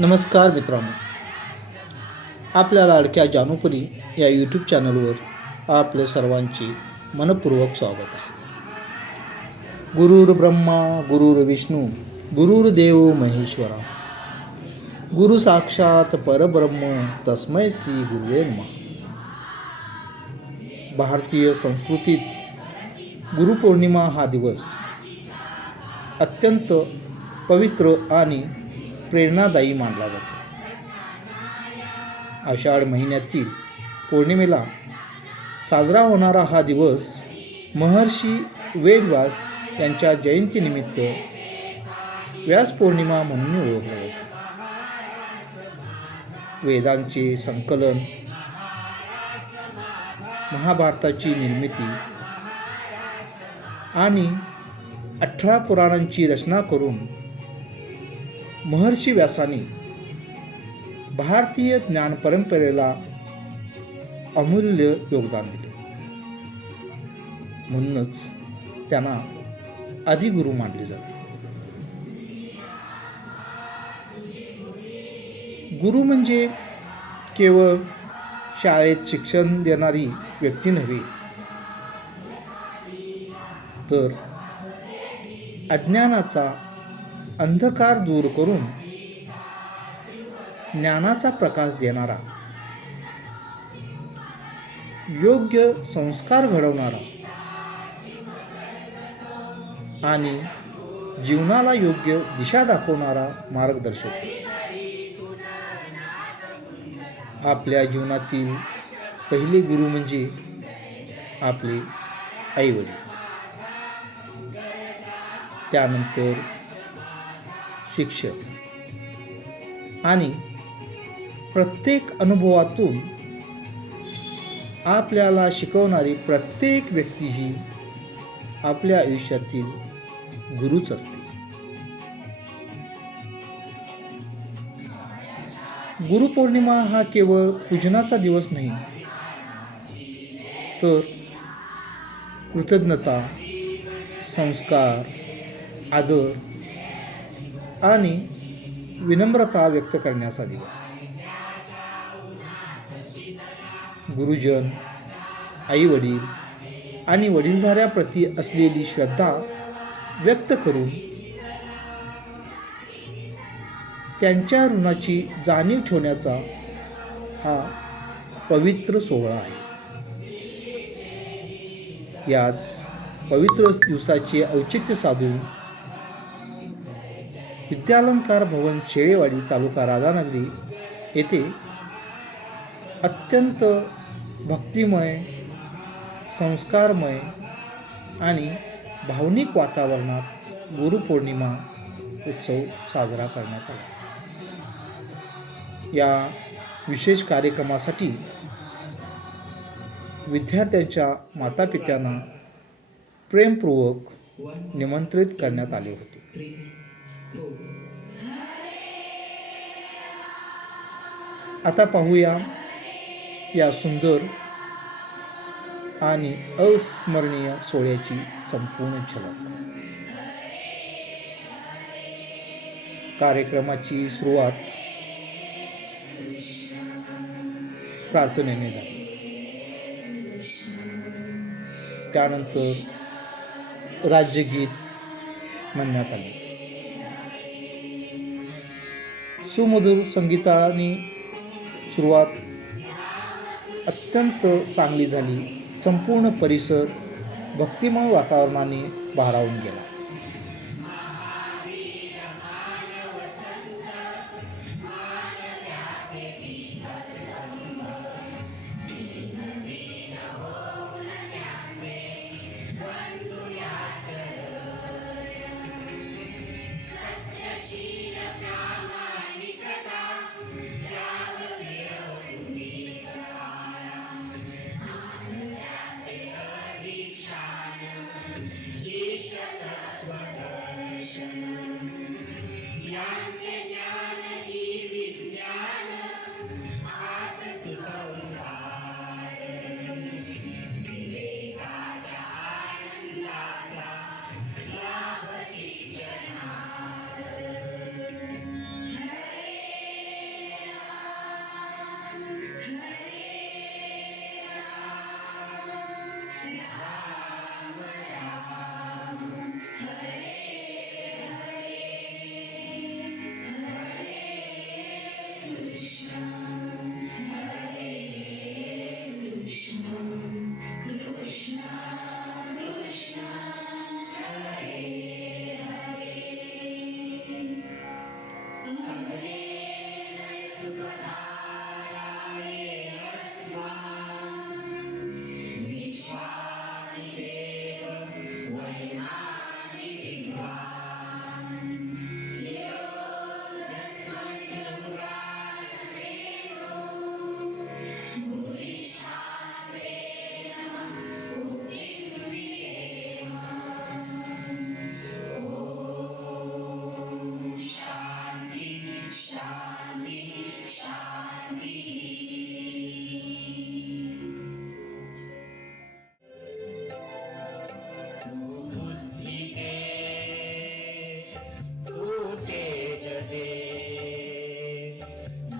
नमस्कार मित्रांनो, आपल्या लाडक्या जानूपरी या यूट्यूब चॅनलवर आपले सर्वांचे मनपूर्वक स्वागत आहे. गुरुर् ब्रह्मा गुरुर्विष्णू गुरुर्देव महेश्वरा, गुरु साक्षात परब्रह्म तस्मै श्री गुरुवे नमः. भारतीय संस्कृतीत गुरुपौर्णिमा हा दिवस अत्यंत पवित्र आणि प्रेरणादायी मानला जातो. आषाढ महिन्यातील पौर्णिमेला साजरा होणारा हा दिवस महर्षी वेदव्यास यांच्या जयंतीनिमित्त व्यास पौर्णिमा म्हणून ओळखला जातो. वेदांचे संकलन, महाभारताची निर्मिती आणि 18 पुराणांची रचना करून महर्षी व्यासांनी भारतीय ज्ञान परंपरेला अमूल्य योगदान दिले. म्हणूनच त्यांना आदिगुरु मानले जाते. गुरु म्हणजे केवळ शाळेत शिक्षण देणारी व्यक्ती नव्हे, तर अज्ञानाचा अंधकार दूर करून ज्ञानाचा प्रकाश देणारा, योग्य संस्कार घडवणारा आणि जीवनाला योग्य दिशा दाखवणारा मार्गदर्शक. आपल्या जीवनातील पहिले गुरु म्हणजे आपले आईवडील, त्यानंतर शिक्षक आणि प्रत्येक अनुभवातून आपल्याला शिकवणारी प्रत्येक व्यक्ती ही आपल्या आयुष्यातील गुरुच असते. गुरुपौर्णिमा हा केवळ पूजनाचा दिवस नाही, तर कृतज्ञता, संस्कार, आदर आणि विनम्रता व्यक्त करण्याचा दिवस. गुरुजन, आईवडील आणि वडीलधाऱ्याप्रती असलेली श्रद्धा व्यक्त करून त्यांच्या ऋणाची जाणीव ठेवण्याचा हा पवित्र सोहळा आहे. याच पवित्र दिवसाचे औचित्य साधून विद्यालंकार भवन, शेळेवाडी, तालुका राधानगरी येथे अत्यंत भक्तिमय, संस्कारमय आणि भावनिक वातावरणात गुरुपौर्णिमा उत्सव साजरा करण्यात आला. या विशेष कार्यक्रमासाठी विद्यार्थ्यांच्या मातापित्यांना प्रेमपूर्वक निमंत्रित करण्यात आले होते. आता पाहूया या सुंदर आणि अविस्मरणीय सोहळ्याची संपूर्ण झलक. कार्यक्रमाची सुरुवात प्रार्थनेने झाली. त्यानंतर राज्यगीत म्हणण्यात आले. सुमधुर संगीताने सुरुवात अत्यंत चांगली झाली. संपूर्ण परिसर भक्तिमय वातावरणाने भारावून गेला.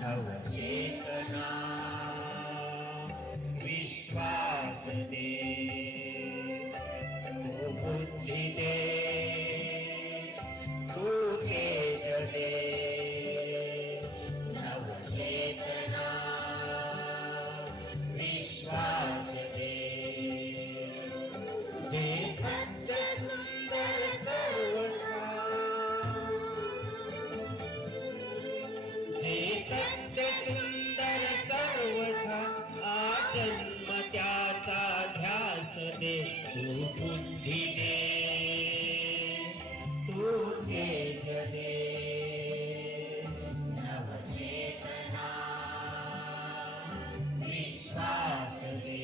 नवचेतना विश्वास दे, तू बुद्धि दे, तू तेज दे, नवचेतना विश्वास दे, जे सत्य सुंदर सर्वथा, जे सत्य सुंदर सर्वथा, आजन्म त्याचा ध्यास दे, तू बुद्धी दे, तू तेज दे, नवचेतना विश्वास दे.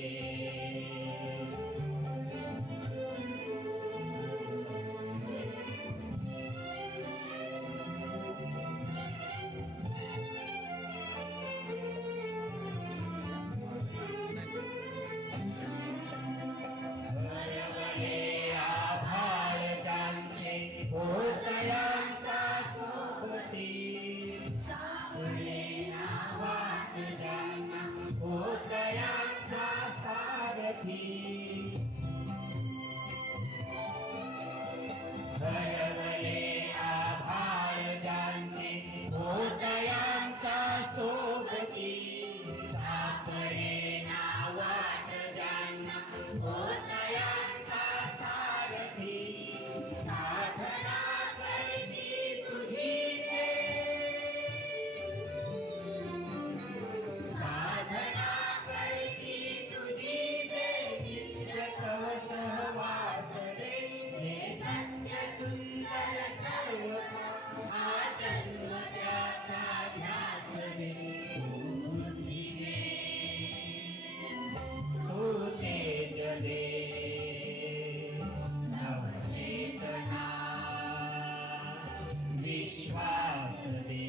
होतयांचा सोबती, सावळे नावात ज्यांना होतयांचा सारथी, हरवले आभाळ ज्यांचे होतयांचा सोबती, सापडे नावात ज्यांना होतयांचा सारथी, साधना करती तुझी ते, साधना करती तुझी ते, नित्य तव सहवास दे, जे सत्य सुंदर सर्वथा, आजन्म त्याचा ध्यास दे, तू बुद्धी दे, तू तेज दे, नवचेतना विश्वास दे.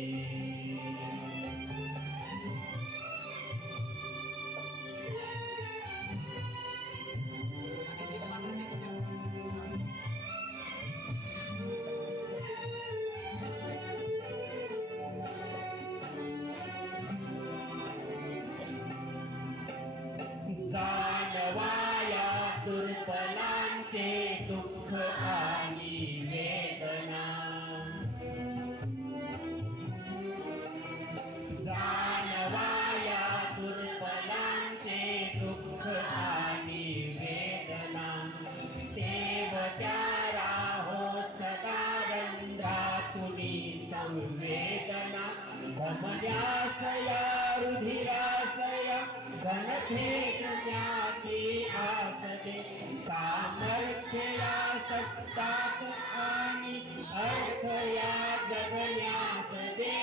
जानवाया दुर्बलांचे दुःख आणि वेदना, जानवाया दुर्बलांचे दुःख आणि वेदना, देव त्यारा हो सदा रंध्रातुनी संवेदना, गमन्यासया रुधिरासया घनथेटण्याची आस दे, सामर्थ्य या सत्ताक आणि अर्थ या जगण्यास दे,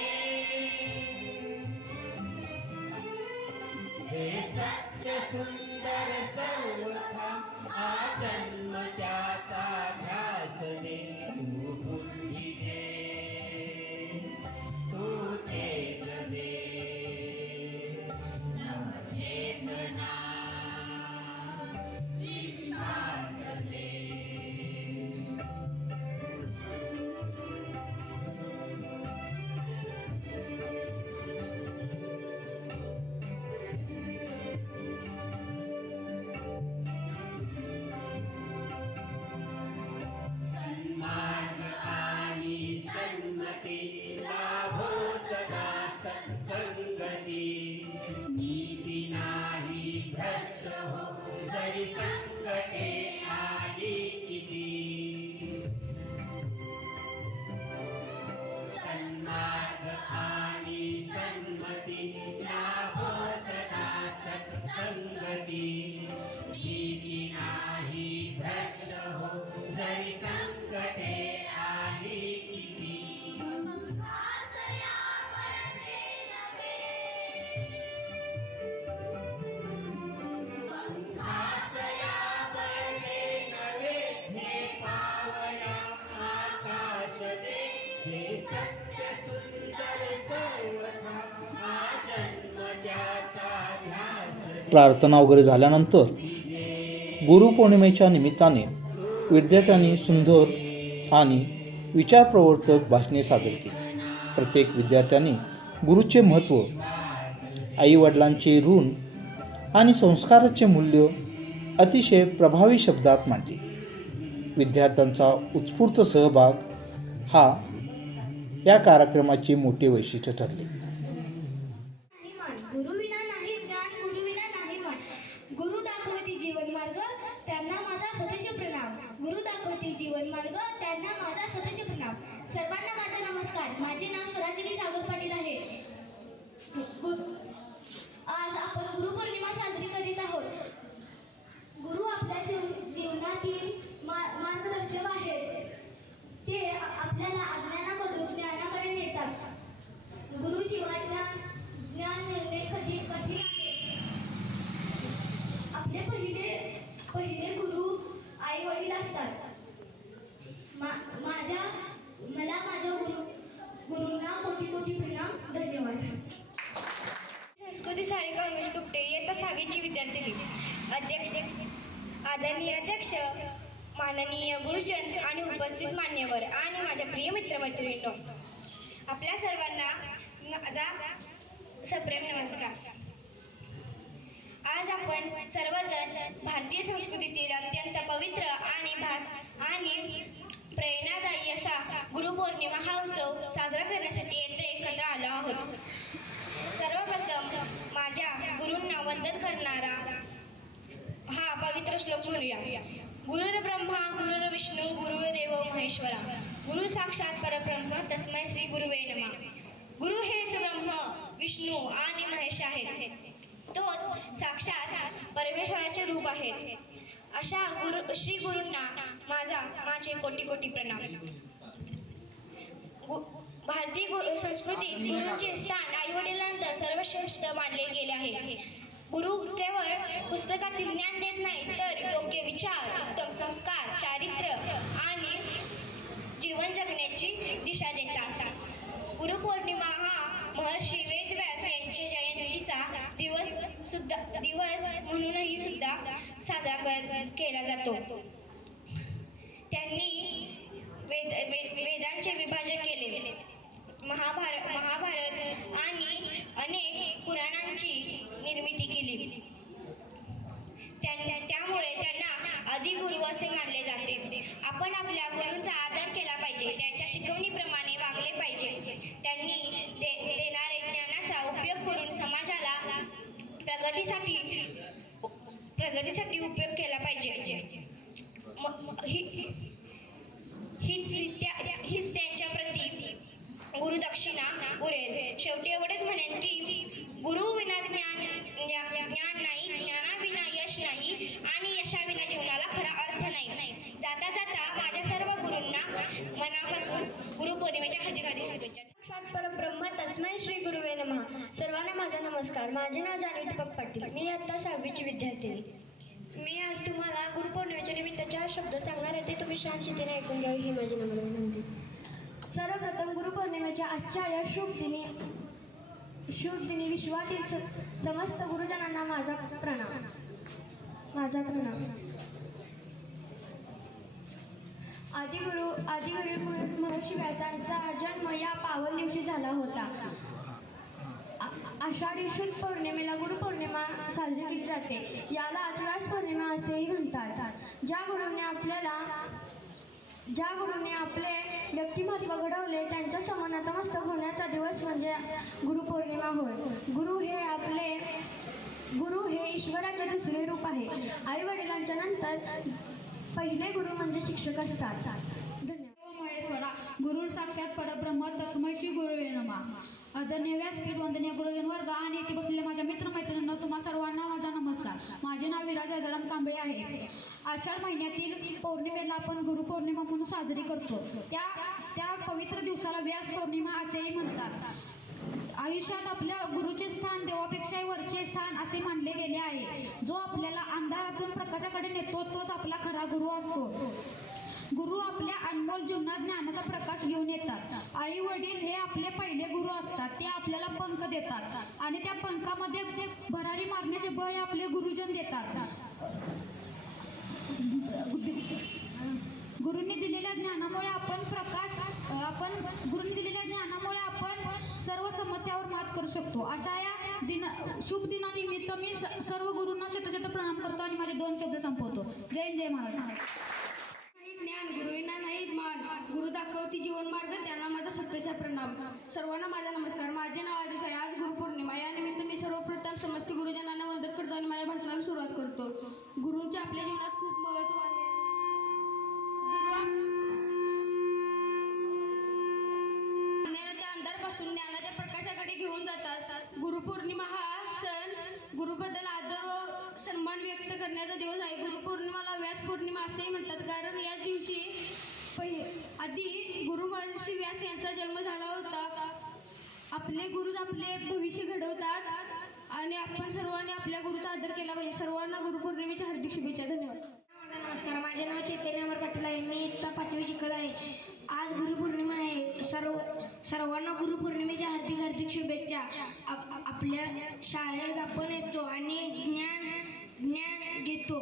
जे सत्य सुंदर सर्वथा, आजन्म त्याचा ध्यास दे, तू बुद्धी दे, तू तेज दे, नवचेतना विश्वास दे. प्रार्थना वगैरे झाल्यानंतर गुरुपौर्णिमेच्या निमित्ताने विद्यार्थ्यांनी सुंदर आणि विचारप्रवर्तक भाषणे सादर केली. प्रत्येक विद्यार्थ्यांनी गुरुचे महत्त्व, आईवडिलांचे ऋण आणि संस्काराचे मूल्य अतिशय प्रभावी शब्दात मांडले. विद्यार्थ्यांचा उत्स्फूर्त सहभाग हा या कार्यक्रमाचे मोठे वैशिष्ट्य ठरले. गुरुविना नाही ज्ञान, गुरुविना नाही मन. गुरु दाखवती जीवन मार्ग, त्यांना माझा सतश प्रणाम. गुरु दाखवती जीवन मार्ग, त्यांना माझा सतश प्रणाम. सर्वांना माझा नमस्कार. माझे नाव स्वरांजली सागर पाटील आहे. आज आपण गुरुपौर्णिमा साजरी करीत आहोत. गुरु आपल्या जीवनातील मार्गदर्शक आहेत. ते आपल्याला अज्ञानामधून ज्ञानाकडे नेतात. गुरुशिवाय ज्ञान मिळणे कठीण आहे. आपले पहिले गुरु आई वडील असतात. मला माझ्या गुरूंना कोटी कोटी प्रणाम. धन्यवाद. संस्कृती सारिका उमेश गुप्ते, इयत्ता 6वीची विद्यार्थिनी. आदरणीय अध्यक्ष, माननीय गुरुजन आणि उपस्थित मान्यवर आणि माझ्या प्रिय मित्रमैत्रिणींनो, आपल्या सर्वांना माझा सप्रेम नमस्कार. आज आपण सर्वजण भारतीय संस्कृतीतील अत्यंत पवित्र आणि प्रेरणादायी असा गुरुपौर्णिमा हा उत्सव साजरा करण्यासाठी येथे एकत्र आलो आहोत. सर्वप्रथम माझ्या गुरूंना वंदन करणारा हा पवित्र श्लोक म्हणूया. गुरुर्ब्रह्मा गुरुर्विष्णू गुरुर्देव महेश्वरा, गुरु साक्षात परब्रह्म तस्मै श्री गुरुवे नमः. गुरु हेच ब्रह्म, विष्णू आणि महेश आहेत. तोच साक्षात परमेश्वराचे रूप आहे. अशा श्री गुरूंना माझे कोटी कोटी प्रणाम. भारतीय संस्कृतीत गुरूंचे स्थान आईवडिलांनंतर सर्वश्रेष्ठ मानले गेले आहे. गुरु केवळ पुस्तकातील ज्ञान देत नाही, तर योग्य विचार, उत्तम संस्कार, चारित्र्य आणि जीवन जगण्याची दिशा देतात. गुरुपौर्णिमा हा महर्षी वेदव्यास यांच्या जयंतीचा दिवस म्हणूनही सुद्धा साजरा केला जातो. त्यांनी वेदांचे विभाजन केले, महाभारत आणि अनेक पुराणांची निर्मिती केली. त्यामुळे त्यांना आदिगुरु असे मानले जाते. आपण आपल्या गुरूंचा आदर केला पाहिजे, त्यांच्या शिकवणीप्रमाणे वागले पाहिजे. त्यांनी देणारे ज्ञानाचा उपयोग करून समाजाला प्रगतीसाठी उपयोग केला पाहिजे. हीच त्यांच्या प्रती गुरुदक्षिणा उरेल. शेवटी एवढेच म्हणेन की गुरु विना ज्ञान नाही, ज्ञानाविना यश नाही आणि यशाविना जीवनाला खरा अर्थ नाही. जाता जाता माझ्या सर्व गुरूंना मनापासून गुरुपौर्णिमेच्या हार्दिक शुभेच्छा. साक्षात परब्रह्म तस्मै श्री गुरुवे नमः. सर्वांना माझा नमस्कार. माझे नाव जान्हवी दीपक पाटील. मी इयत्ता 6वीची विद्यार्थिनी. मी आज तुम्हाला गुरुपौर्णिमेच्या निमित्त 4 शब्द सांगणार आहे. ते तुम्ही शांततेने ऐकून घ्यावे ही माझी नम्र विनंती. सर्वप्रथम गुरुपौर्णिमेच्या आजच्या या शुभ दिनी विश्वातील समस्त गुरुजनांना माझा प्रणाम. आदिगुरु महर्षी व्यासांचा जन्म या पावन दिवशी झाला होता. आषाढी शुद्ध पौर्णिमेला गुरुपौर्णिमा साजरी केली जाते. यालाच व्यास पौर्णिमा असेही म्हणतात. ज्या गुरूंनी आपले व्यक्तिमत्व घडवले त्यांच्या समोर नतमस्तक होण्याचा दिवस म्हणजे गुरुपौर्णिमा होय. गुरु हे ईश्वराचे दुसरे रूप आहे. आई वडिलांच्या नंतर पहिले गुरु म्हणजे शिक्षक असतात. धन्यवाद. महेश्वरा, गुरु साक्षात परब्रह्म तस्मै श्री गुरुवे नमः. आदरणीय व्यासपीठ, वंदनीय गुरुजन वर्ग आणि इथे बसलेल्या माझ्या मित्रमैत्रिणींनो, तुम्हा सर्वांना माझा नमस्कार. माझे नाव विराज राजाराम कांबळे आहे. आषाढ महिन्यातील पौर्णिमेला आपण गुरुपौर्णिमा म्हणून साजरी करतो. त्या पवित्र दिवसाला व्यास पौर्णिमा असेही म्हणतात. आयुष्यात आपल्या गुरुचे स्थान देवापेक्षाही वरचे स्थान असे मानले गेले आहे. जो आपल्याला अंधारातून प्रकाशाकडे नेतो तोच आपला खरा गुरु असतो. गुरु आपल्या अनमोल जीवनात ज्ञानाचा प्रकाश घेऊन येतात. आई वडील हे आपले पहिले गुरु असतात. ते आपल्याला पंख देतात आणि त्या पंखामध्ये भरारी मारण्याचे बळ आपले गुरुजन देतात. गुरूंनी दिलेल्या ज्ञानामुळे आपण सर्व समस्यावर मात करू शकतो. अशा या शुभ दिनानिमित्त मी सर्व गुरूंना शतशत प्रणाम करतो आणि माझे 2 शब्द संपवतो. जय हिंद, जय महाराष्ट्र. ज्ञान गुरुविना नाही मान, गुरु दाखवती जीवन मार्ग, त्यांना माझा सत्यशा प्रणाम. सर्वांना माझा नमस्कार. माझे नाव आदिश आहे. आज गुरुपौर्णिमा. या निमित्त मी सर्वप्रथम समस्त गुरुजनांना वंदन करतो आणि माझ्या भाषणाला सुरुवात करतो. गुरूंचे आपल्या जीवनात खूप महत्त्व आहे. अज्ञानाच्या अंधारापासून ज्ञानाच्या प्रकाशाकडे घेऊन जातात. गुरुपौर्णिमा हा सण गुरुबद्दल आदर व सन्मान व्यक्त करण्याचा दिवस आहे. गुरुपौर्णिमाला व्यास पौर्णिमा असेही म्हणतात, कारण या दिवशी आधी गुरु महर्षी व्यास यांचा जन्म झाला होता. आपले गुरुच आपले भविष्य घडवतात आणि आपण सर्वांनी आपल्या गुरुचा आदर केला पाहिजे. सर्वांना गुरुपौर्णिमेच्या हार्दिक शुभेच्छा. धन्यवाद. नमस्कार, माझे नाव चैतन्य अमर पाटील आहे. मी इयत्ता 5वी शिकत आहे. आज गुरुपौर्णिमा आहे. सर्वांना गुरुपौर्णिमेच्या हार्दिक शुभेच्छा. आपल्या शाळेत आपण येतो आणि ज्ञान घेतो.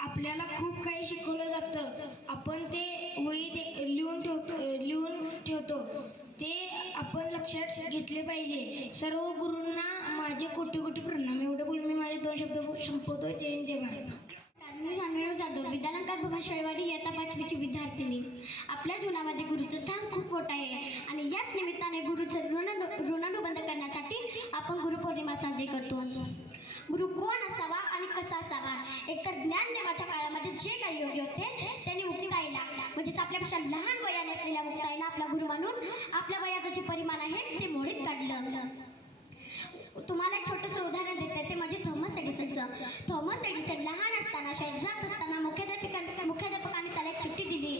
आपल्याला खूप काही शिकवलं जातं. आपण ते वही लिहून ठेवतो. ते आपण लक्षात घेतले पाहिजे. सर्व गुरूंना माझे कोटी प्रणाम. एवढं बोलून मी माझे 2 शब्द संपवतो. जय हिंद, जय महाराष्ट्र. मी जाणवेळ जाधव, विद्यालंकार भवन शेळवाडी, इयत्ता 5वीची विद्यार्थिनी. आपल्या जीवनामध्ये गुरुचं स्थान खूप मोठं आहे आणि याच निमित्ताने गुरुचं ऋणानुबंध करण्यासाठी आपण गुरुपौर्णिमा साजरी करतो. गुरु कोण असावा आणि कसा असावा? एकतर ज्ञानदेवाच्या काळामध्ये जे काही योग्य होते त्यांनी मुक्ताईला, म्हणजेच आपल्यापेक्षा लहान वयाने असलेल्या मुक्ताईला आपला गुरु मानून आपल्या वयाचं जे परिमाण आहे ते मोडीत काढलं. तुम्हाला एक छोटंसं उदाहरण देते, ते म्हणजे थॉमस एडिसनचं. थॉमस एडिसन लहान असताना, शाळेत जात असताना मुख्याध्यापकाने त्याला एक चिठ्ठी दिली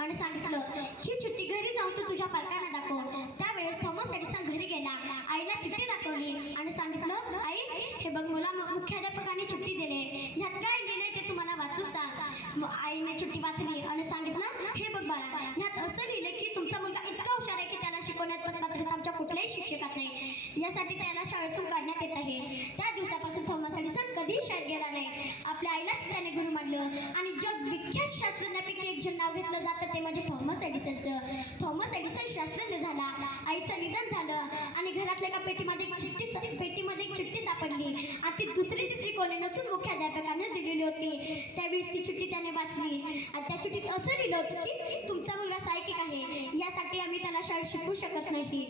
आणि सांगितलं, ही चिठ्ठी घरी जाऊन तू तुझ्या पालकांना दाखव. त्यावेळेस थॉमस एडिसन घरी गेला, आईला चिठ्ठी दाखवली आणि सांगितलं, आई हे बघ, मला मुख्याध्यापकाने चिठ्ठी दिली, ह्यात काय लिहिलंय ते तुम्हाला वाचू सांग. आईने चिठ्ठी वाचली आणि सांगितलं, हे बघ बाळा, ह्यात असं लिहिलंय की तुमचा मुलगा इतका हुशार आहे की त्याला शिकवण्यात मात्र आमच्या कुठल्याही शिक्षकात नाही. यासाठी त्याला शाळेतून काढण्यात येत आहे. त्या दिवसापासून थॉमस एडिसन कधीही शाळेत गेला नाही. आपल्या आईलाच त्याने गुरु मानलं आणि जगविख्यात शास्त्रज्ञापैकी एक जण नाव घेतलं जातं ते म्हणजे थॉमस एडिसनचं. थॉमस एडिसन शास्त्रज्ञ झाला, आईचं निधन झालं आणि घरातल्या एका पेटीमध्ये एक चिठ्ठी सापडली आणि ती दुसरी तिसरी कोणी नसून मुख्याध्यापकानेच दिलेली होती. त्यावेळेस ती चिठ्ठी त्याने वाचली आणि त्या चिठ्ठीत असं लिहिलं होतं की तुमचा मुलगा सायकिक आहे, यासाठी आम्ही त्याला शाळेत शिकवू शकत नाही.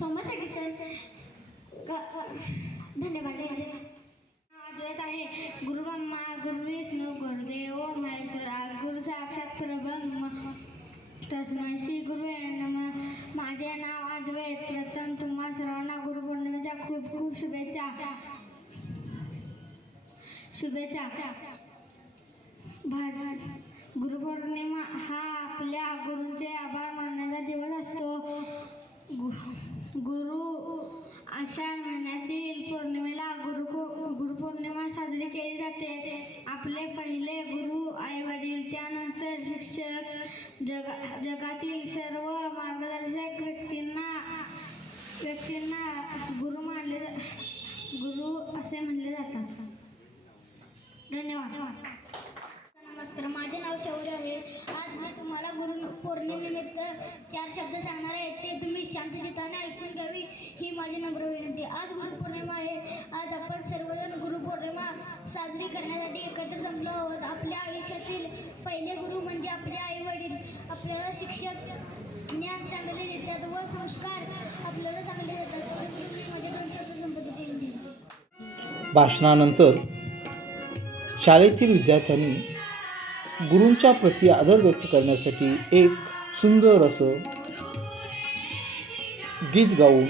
थॉमस एडिसन धन्यवाद. अद्वैत आहे. गुरु ब्रह्मा, गुरु विष्णू, गुरुदेव महेश्वरा, गुरु साक्षात परब्रह्म, तस्मै श्री गुरुवे नमः. माझे नाव अद्वैत. प्रथम तुम्हा सर्वांना गुरुपौर्णिमेच्या खूप शुभेच्छा. गुरुपौर्णिमा हा आपल्या गुरूंचे आभार मानण्याचा दिवस असतो. गुरु आषाढ महिन्यातील पौर्णिमेला गुरुपौर्णिमा साजरी केली जाते. आपले पहिले गुरु आई वडील, त्यानंतर शिक्षक, जगातील सर्व मार्गदर्शक व्यक्तींना गुरु असे म्हणले जातात. धन्यवाद. नमस्कार, माझे नाव शौर्य आहे. आज मी तुम्हाला गुरुपौर्णिमेनिमित्त 4 शब्द सांगणार आहे. ते तुम्ही शांतचित्ताने ऐकून घ्यावी ही माझी नम्र विनंती. आज गुरुपौर्णिमा आहे. आज आपण सर्वजण गुरुपौर्णिमा साजरी करण्यासाठी एकत्र जमलो आहोत. आपल्या आयुष्यातील पहिले गुरु म्हणजे आपले आई वडील. आपल्याला शिक्षक ज्ञान चांगले देतात व संस्कार आपल्याला चांगले देतात. माझे 2 शब्द संपत्ती. भाषणानंतर शाळेतील विद्यार्थ्यांनी गुरूंच्या प्रती आदर व्यक्त करण्यासाठी एक सुंदर असं गीत गाऊन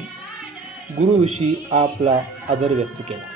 गुरुविषयी आपला आदर व्यक्त केला.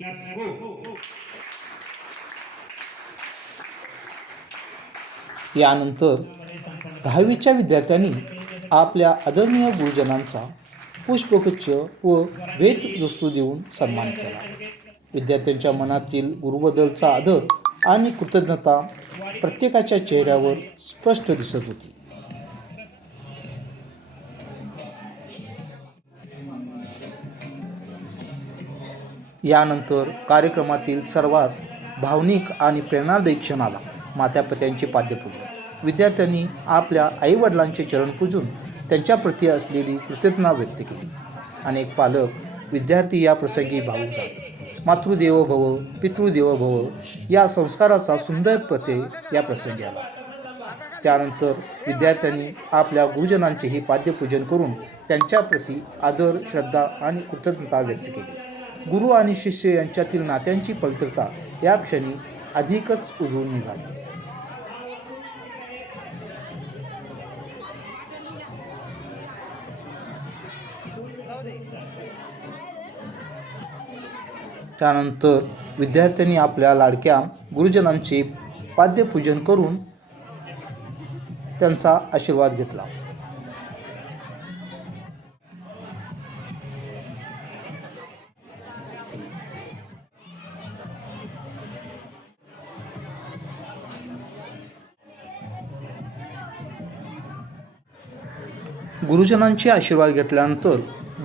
Let's go. यानंतर 10वीच्या विद्यार्थ्यांनी आपल्या आदरणीय गुरुजनांचा पुष्पगुच्छ व भेटवस्तू देऊन सन्मान केला. विद्यार्थ्यांच्या मनातील गुरुबद्दलचा आदर आणि कृतज्ञता प्रत्येकाच्या चेहऱ्यावर स्पष्ट दिसत होती. यानंतर कार्यक्रमातील सर्वात भावनिक आणि प्रेरणादायी क्षण आला, मातापित्यांचे पाद्यपूजन. विद्यार्थ्यांनी आपल्या आईवडिलांचे चरण पूजून त्यांच्याप्रती असलेली कृतज्ञता व्यक्त केली. अनेक पालक विद्यार्थी या प्रसंगी भावूक झाले. मातृदेवो भव पितृदेवो भव या संस्काराचा सुंदर प्रत्यय या प्रसंगी आला. त्यानंतर विद्यार्थ्यांनी आपल्या गुरुजनांचेही पाद्यपूजन करून त्यांच्याप्रती आदर, श्रद्धा आणि कृतज्ञता व्यक्त केली. गुरु आणि शिष्य यांच्यातील नात्यांची पवित्रता या क्षणी अधिकच उजळून निघाली. त्यानंतर विद्यार्थ्यांनी आपल्या लाडक्या गुरुजनांचे पाद्यपूजन करून त्यांचा आशीर्वाद घेतला. गुरुजनांचे आशीर्वाद घेतल्यानंतर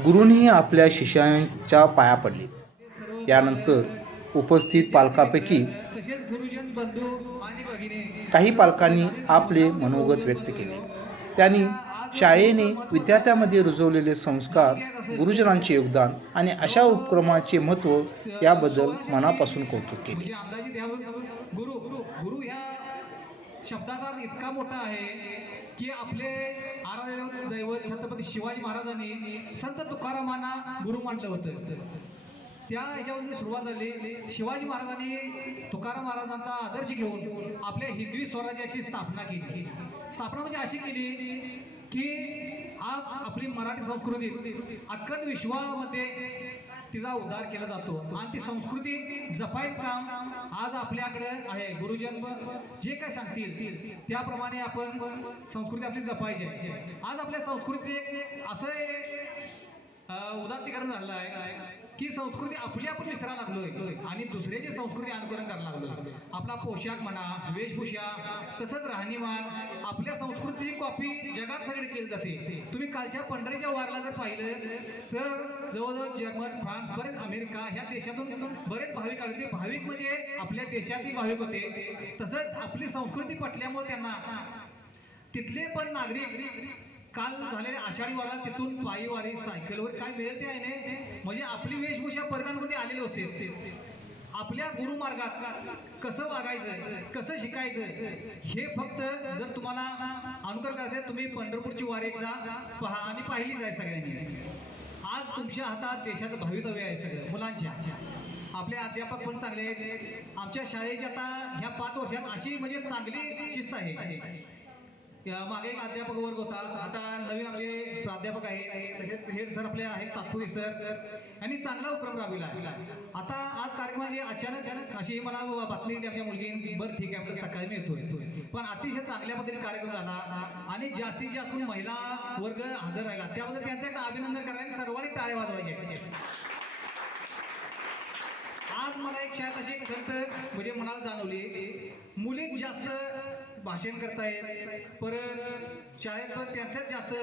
गुरूंनीही आपल्या शिष्यांच्या पाया पडले. यानंतर उपस्थित पालकांपैकी काही पालकांनी आपले मनोगत व्यक्त केले. त्यांनी शाळेने विद्यार्थ्यांमध्ये रुजवलेले संस्कार, गुरुजनांचे योगदान आणि अशा उपक्रमाचे महत्त्व याबद्दल मनापासून कौतुक केले. गुरु ह्या शब्दाचा अर्थ इतका मोठा आहे की आपले आराध्य दैवत छत्रपती शिवाजी महाराजांनी संत तुकारामांना गुरु मानलं होतं. त्या ह्याच्यावरून सुरुवात झाली. शिवाजी महाराजांनी तुकाराम महाराजांचा आदर्श घेऊन आपल्या हिंदवी स्वराज्याची स्थापना केली. स्थापना म्हणजे अशी केली की आज आपली मराठी संस्कृती अखंड विश्वामध्ये तिचा उद्धार केला जातो आणि ती संस्कृती जपायचं काम आज आपल्याकडे आहे. गुरुजन जे काय सांगतील त्याप्रमाणे आपण संस्कृती आपली जपायची आहे. आज आपल्या संस्कृतीचे असं उदात्तीकरण झालं आहे की संस्कृती आपली आपण विसरायला लागलोय आणि दुसऱ्याची संस्कृती अनुकरण करायला लागलोय. आपला पोशाख म्हणा, वेशभूषा, तसंच राहणीमान, आपल्या संस्कृतीची कॉपी जगात सगळी केली जाते. तुम्ही कालच्या पंढरीच्या वारला जर पाहिलं तर जवळजवळ जर्मन, फ्रान्स, बरेच अमेरिका ह्या देशातून बरेच भाविक आले. ते भाविक म्हणजे आपल्या देशातील भाविक होते. तसंच आपली संस्कृती पटल्यामुळे त्यांना तिथले पण नागरिक काल झालेल्या आषाढी वारा तिथून पायी वारी, सायकलवर काय मिळेल ते आहे म्हणजे आपली वेशभूषा परिधान करून आलेले होते. आपल्या गुरुमार्गात कसं वागायचं, कसं शिकायचं हे फक्त जर तुम्हाला अनुकरण करायचं तुम्ही पंढरपूरची वारी एकदा पहा आणि पाहिलीच आहे सगळ्यांनी. आज तुमच्या हातात देशाचं भवितव्य आहे सगळं मुलांच्या. आपले अध्यापक पण चांगले आहेत. आमच्या शाळेची आता ह्या 5 वर्षात अशी म्हणजे चांगली शिस्त आहे. मागे एक अध्यापक वर्ग होता, आता नवीन आमचे प्राध्यापक आहेत, तसेच हेड सर आपले आहेत सातपुते सर, यांनी चांगला उपक्रम राबविला. आता आज कार्यक्रमाची अचानक अशी मला बातमी दिली आमच्या मुलगी, बरं ठीक आहे आपलं सकाळी मी येतोय. पण अतिशय चांगल्या पद्धतीने कार्यक्रम झाला आणि जास्तीत जास्त महिला वर्ग हजर राहिला. त्याबद्दल त्यांचं एक अभिनंदन करायचं, सर्वांनी टाळ्या वाजवायचे. आज मला एक शाळेत अशी खंत म्हणजे मनाला जाणवली, मुली जास्त भाषण करतायत, परत शाळेत पण त्यांचाच जास्त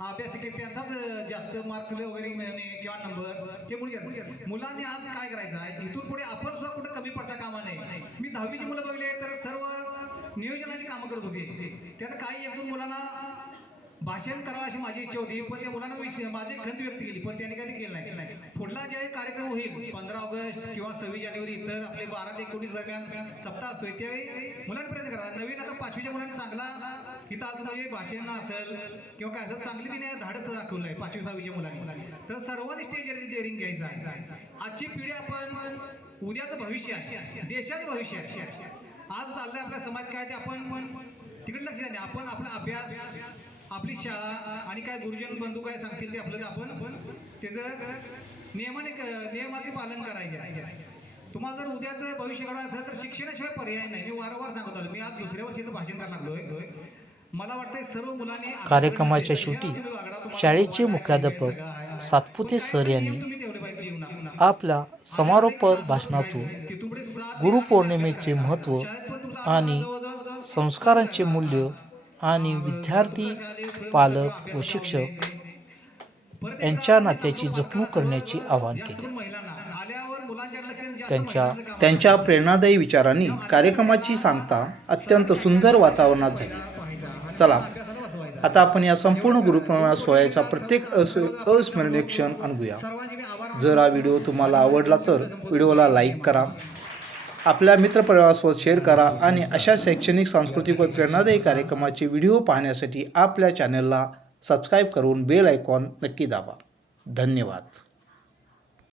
अभ्यासिके त्यांचाच जास्त मार्क वगैरे मिळणे किंवा नंबर हे मुलांनी आज काय करायचं आहे, इथून पुढे आपण सुद्धा कुठे कमी पडता कामा नये. मी 10वीची मुलं बघले तर सर्व नियोजनाची कामं करत होती. त्यात काही 1-2 मुलांना भाषण करावं अशी माझी इच्छा होती, पण त्या मुलांना माझी खंत व्यक्त केली, पण त्यांनी काही केलं नाही. पुढला जे कार्यक्रम होईल 15 ऑगस्ट किंवा 26 जानेवारी इतर आपले 12 ते 19 दरम्यान सप्ताह असतोय, त्यावेळी मुलांनी प्रयत्न करा. नवीन आता 5वीच्या मुलांना चांगला इथं आज म्हणजे भाषण असेल किंवा काय असेल चांगली तिने धाडस दाखवलं आहे 5वी 6वीच्या मुलांनी. तर सर्वांनी स्टेज डेअरिंग घ्यायचं आहे. आजची पिढी आपण उद्याचं भविष्य आहे, देशाचं भविष्य आहे. आज चाललंय आपला समाज काय ते आपण तिकडे लक्ष द्या. आपण आपला अभ्यास, आपली शाळा आणि काय गुरुजन बंधू काय सांगतील ते आपलं आपण त्याचं नियमाचे पालन करायचे. तुम्हाला जर उद्याचं भविष्य घडवायचं असेल तर शिक्षणाशिवाय पर्याय नाही. मी वारंवार सांगत आलो. मी आज दुसऱ्या वर्षीचं भाषण करायला लागलोय. मला वाटतंय सर्व मुलांनी कार्यक्रमाच्या शेवटी शाळेचे मुख्याध्यापक सातपुते सर यांनी आपल्या समारोप भाषणातून गुरुपौर्णिमेचे महत्त्व आणि संस्कारांचे मूल्य आणि विद्यार्थी, पालक व शिक्षक यांच्या नात्याची जपणूक करण्याचे आवाहन केले. त्यांच्या प्रेरणादायी विचारांनी कार्यक्रमाची सांगता अत्यंत सुंदर वातावरणात झाली. चला आता आपण या संपूर्ण गुरुपौर्णिमा सोहळ्याचा प्रत्येक अविस्मरणीय क्षण अनुभवूया. जर हा व्हिडिओ तुम्हाला आवडला तर व्हिडिओला लाईक करा, आपल्या मित्रपरिवारासोबत शेअर करा आणि अशा शैक्षणिक, सांस्कृतिक व प्रेरणादायी कार्यक्रमाचे व्हिडिओ पाहण्यासाठी आपल्या चॅनलला सबस्क्राईब करून बेल आयकॉन नक्की दाबा. धन्यवाद.